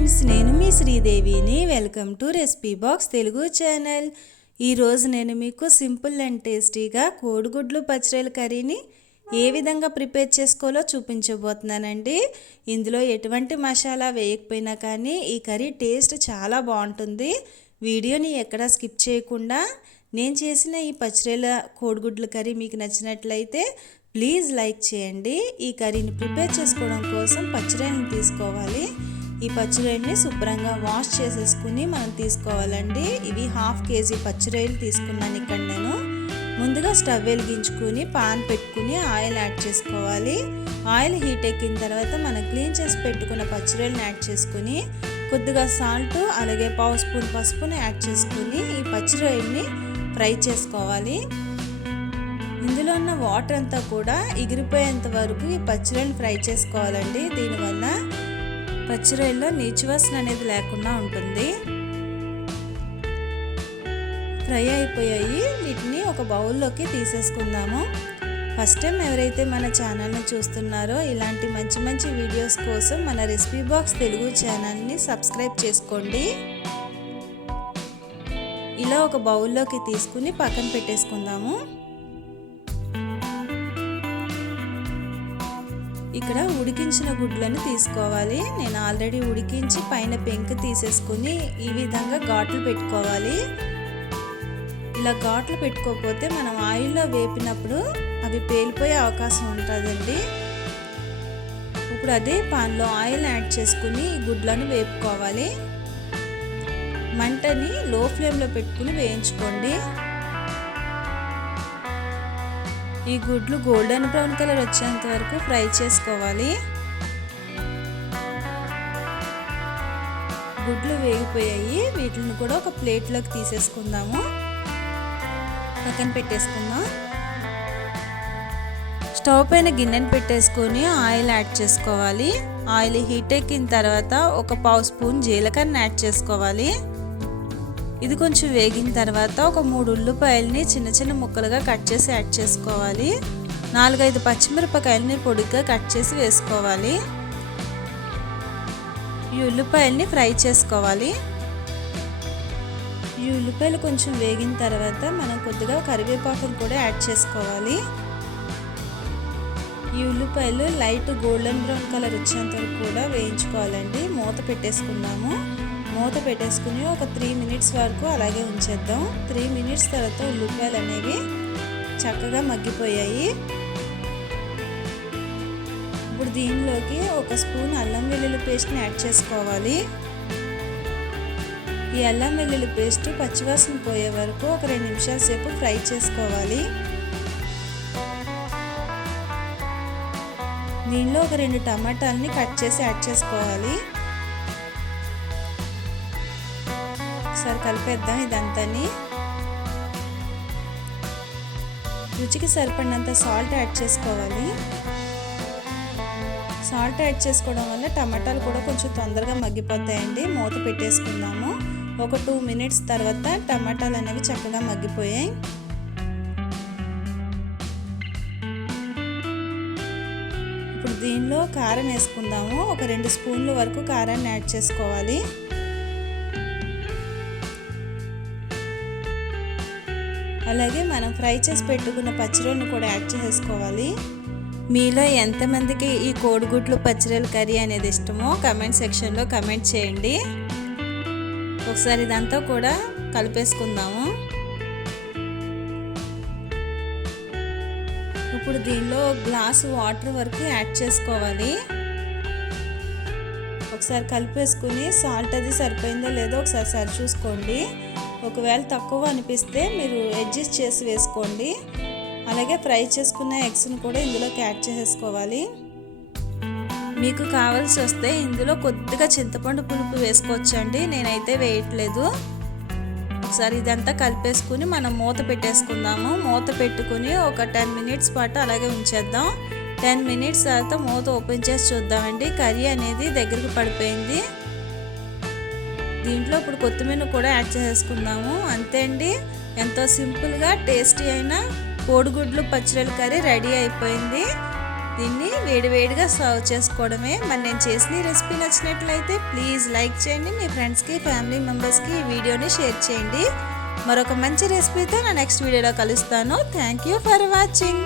Friends, నేను మీ శ్రీదేవిని. Welcome to Recipe Box Telugu channel. ఈరోజు నేను మీకు సింపుల్ అండ్ టేస్టీగా కోడిగుడ్లు పచ్చిరొయ్యల కర్రీని ఏ విధంగా ప్రిపేర్ చేసుకోవాలో చూపించబోతున్నానండి. ఇందులో ఎటువంటి మసాలా వేయకపోయినా కానీ ఈ కర్రీ టేస్ట్ చాలా బాగుంటుంది. వీడియోని ఎక్కడా స్కిప్ చేయకుండా నేను చేసిన ఈ పచ్చిరొయ్యల కోడిగుడ్ల కర్రీ మీకు నచ్చినట్లయితే ప్లీజ్ లైక్ చేయండి. ఈ కర్రీని ప్రిపేర్ చేసుకోవడం కోసం పచ్చిరొయ్యలను తీసుకోవాలి. ఈ పచ్చిరొయ్యల్ని శుభ్రంగా వాష్ చేసేసుకుని మనం తీసుకోవాలండి. ఇవి 1/2 kg పచ్చిరొయ్యలు తీసుకున్నాను ఇక్కడ నేను. ముందుగా స్టవ్ వెలిగించుకుని పాన్ పెట్టుకుని ఆయిల్ యాడ్ చేసుకోవాలి. ఆయిల్ హీట్ ఎక్కిన తర్వాత మనం క్లీన్ చేసి పెట్టుకున్న పచ్చిరొయ్యలను యాడ్ చేసుకుని కొద్దిగా సాల్ట్ అలాగే 1/2 స్పూన్ పసుపుని యాడ్ చేసుకుని ఈ పచ్చిరొయ్యల్ని ఫ్రై చేసుకోవాలి. ఇందులో ఉన్న వాటర్ అంతా కూడా ఎగిరిపోయేంత వరకు ఈ పచ్చిరొయ్యలను ఫ్రై చేసుకోవాలండి. దీనివల్ల పచ్చిరొయ్యల్లో నీచు వాసన అనేది లేకుండా ఉంటుంది. ఫ్రై అయిపోయాయి. వీటిని ఒక బౌల్లోకి తీసేసుకుందాము. ఫస్ట్ టైం ఎవరైతే మన ఛానల్ని చూస్తున్నారో ఇలాంటి మంచి మంచి వీడియోస్ కోసం మన రెసిపీ బాక్స్ తెలుగు ఛానల్ని సబ్స్క్రైబ్ చేసుకోండి. ఇలా ఒక బౌల్లోకి తీసుకుని పక్కన పెట్టేసుకుందాము. ఇక్కడ ఉడికించిన గుడ్లను తీసుకోవాలి. నేను ఆల్రెడీ ఉడికించి పైన పెంకు తీసేసుకుని ఈ విధంగా ఘాట్లు పెట్టుకోవాలి. ఇలా ఘాట్లు పెట్టుకోకపోతే మనం ఆయిల్లో వేపినప్పుడు అవి పేలిపోయే అవకాశం ఉంటుందండి. ఇప్పుడు అదే పాన్లో ఆయిల్ యాడ్ చేసుకుని ఈ గుడ్లను వేపుకోవాలి. మంటని లో ఫ్లేమ్లో పెట్టుకుని వేయించుకోండి. ఈ గుడ్లు గోల్డెన్ బ్రౌన్ కలర్ వచ్చేంత వరకు ఫ్రై చేసుకోవాలి. గుడ్లు వేగిపోయాయి. వీటిని కూడా ఒక ప్లేట్లోకి తీసేసుకుందాము. పక్కన పెట్టేసుకుందాం. స్టవ్ పైన గిన్నెను పెట్టేసుకొని ఆయిల్ యాడ్ చేసుకోవాలి. ఆయిల్ హీట్ ఎక్కిన తర్వాత ఒక 1/2 స్పూన్ జీలకర్ర యాడ్ చేసుకోవాలి. ఇది కొంచెం వేగిన తర్వాత ఒక 3 ఉల్లిపాయలని చిన్న చిన్న ముక్కలుగా కట్ చేసి యాడ్ చేసుకోవాలి. 4-5 పచ్చిమిరపకాయలని పొడిగా కట్ చేసి వేసుకోవాలి. ఈ ఉల్లిపాయలని ఫ్రై చేసుకోవాలి. ఈ ఉల్లిపాయలు కొంచెం వేగిన తర్వాత మనం కొద్దిగా కరివేపాకును కూడా యాడ్ చేసుకోవాలి. ఈ ఉల్లిపాయలు లైట్ గోల్డెన్ బ్రౌన్ కలర్ వచ్చేంత వరకు కూడా వేయించుకోవాలండి. మూత పెట్టేసుకుందాము. మూత పెట్టేసుకుని ఒక 3 మినిట్స్ వరకు అలాగే ఉంచేద్దాం. 3 మినిట్స్ తర్వాత ఉల్లిపాయలు అనేవి చక్కగా మగ్గిపోయాయి. ఇప్పుడు దీనిలోకి 1 స్పూన్ అల్లం వెల్లుల్లి పేస్ట్ని యాడ్ చేసుకోవాలి. ఈ అల్లం వెల్లుల్లి పేస్ట్ పచ్చివాసన పోయే వరకు ఒక 2 నిమిషాల సేపు ఫ్రై చేసుకోవాలి. దీనిలో ఒక 2 టమాటాలని కట్ చేసి యాడ్ చేసుకోవాలి. ఒకసారి కలిపేద్దాం ఇదంతాని. రుచికి సరిపడినంత సాల్ట్ యాడ్ చేసుకోవాలి. సాల్ట్ యాడ్ చేసుకోవడం వల్ల టమాటాలు కూడా కొంచెం తొందరగా మగ్గిపోతాయండి. మూత పెట్టేసుకుందాము. ఒక 2 మినిట్స్ తర్వాత టమాటాలు అనేవి చక్కగా మగ్గిపోయాయి. ఇప్పుడు దీనిలో కారం వేసుకుందాము. ఒక 2 స్పూన్ల వరకు కారాన్ని యాడ్ చేసుకోవాలి. అలాగే మనం ఫ్రై చేసి పెట్టుకున్న పచ్చిరొయ్యలను కూడా యాడ్ చేసుకోవాలి. మీలో ఎంతమందికి ఈ కోడిగుడ్లు పచ్చిరొయ్యల కర్రీ అనేది ఇష్టమో కమెంట్ సెక్షన్లో కమెంట్ చేయండి. ఒకసారి ఇదంతా కూడా కలిపేసుకుందాము. ఇప్పుడు దీనిలో గ్లాసు వాటర్ వరకు యాడ్ చేసుకోవాలి. ఒకసారి కలిపేసుకుని సాల్ట్ అది సరిపోయిందో లేదో ఒకసారి సరి చూసుకోండి. ఒకవేళ తక్కువ అనిపిస్తే మీరు అడ్జస్ట్ చేసి వేసుకోండి. అలాగే ఫ్రై చేసుకున్న ఎగ్స్ని కూడా ఇందులోకి యాడ్ చేసేసుకోవాలి. మీకు కావాల్సి వస్తే ఇందులో కొద్దిగా చింతపండు పులుపు వేసుకోవచ్చండి. నేనైతే వేయట్లేదు. ఒకసారి ఇదంతా కలిపేసుకుని మనం మూత పెట్టేసుకుందాము. మూత పెట్టుకుని ఒక 10 మినిట్స్ పాటు అలాగే ఉంచేద్దాం. 10 మినిట్స్ తర్వాత మూత ఓపెన్ చేసి చూద్దామండి. కర్రీ అనేది దగ్గరికి పడిపోయింది. దీంట్లో ఇప్పుడు కొత్తిమీర కూడా యాడ్ చేసేసుకుందాము. అంతే అండి, ఎంతో సింపుల్గా టేస్టీ అయిన కోడిగుడ్లు పచ్చిరొయ్యల కర్రీ రెడీ అయిపోయింది. దీన్ని వేడివేడిగా సర్వ్ చేసుకోవడమే. మరి నేను చేసిన ఈ రెసిపీ నచ్చినట్లయితే ప్లీజ్ లైక్ చేయండి. మీ ఫ్రెండ్స్కి, ఫ్యామిలీ మెంబర్స్కి ఈ వీడియోని షేర్ చేయండి. మరొక మంచి రెసిపీతో నా నెక్స్ట్ వీడియోలో కలుస్తాను. Thank you for watching.